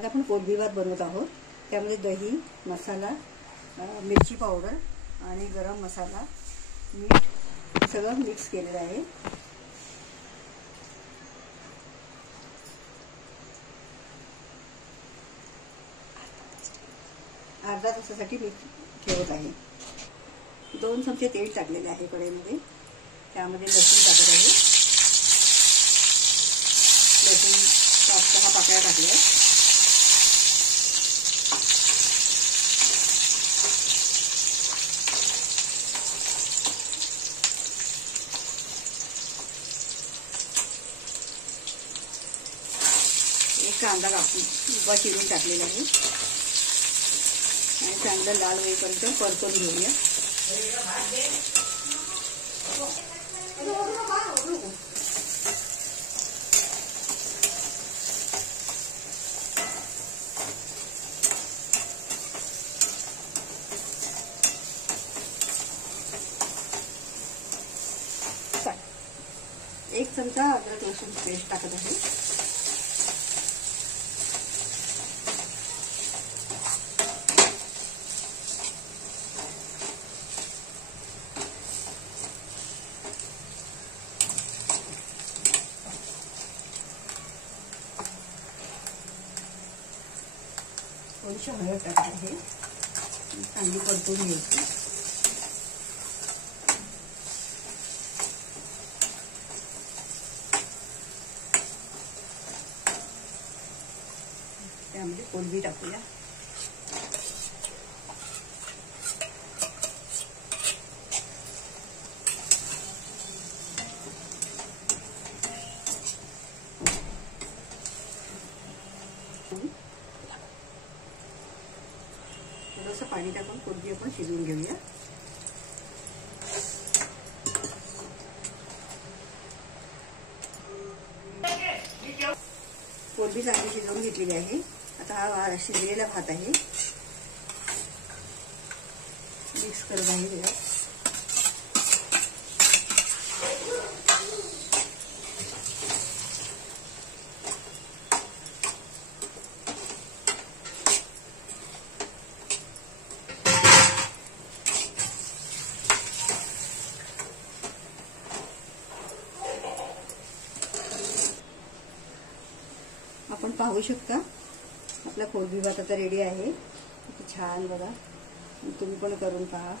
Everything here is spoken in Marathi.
आज आपण कोलंबी भात बनवत आहोत। त्यामध्ये दही, मसाला, मिरची पावडर आणि गरम मसाला, मीठ सगळं मिक्स केलेलं आहे। अर्धा तासासाठी मी ठेवत आहे। 2 चमचे तेल टाकलेले आहे कढईमध्ये। त्यामध्ये लसूण टाकत आहे। लसूण 5-6 पाकळ्या टाकल्या। एक कांदा कापून उभा चिरून टाकलेला आहे आणि चांगलं लाल होईपर्यंत परतून घेऊया। एक चमचा अद्रक लसूण पेस्ट टाकत आहे। थोडीशी हळद टाकत आहे। चांगली परतून घ्यायची। त्यामध्ये कोलंबी टाकूया। थोडंसं पाणी टाकून कोलंबी आपण शिजवून घेऊया। कोलंबी चांगली शिजवून घेतलेली आहे। आता हा शिजलेला भात आहे, मिक्स करत आहे। आपण पाहू शकता आपला कोलंबी भात आता रेडी आहे। किती छान बघा, तुम्ही पण करून पहा।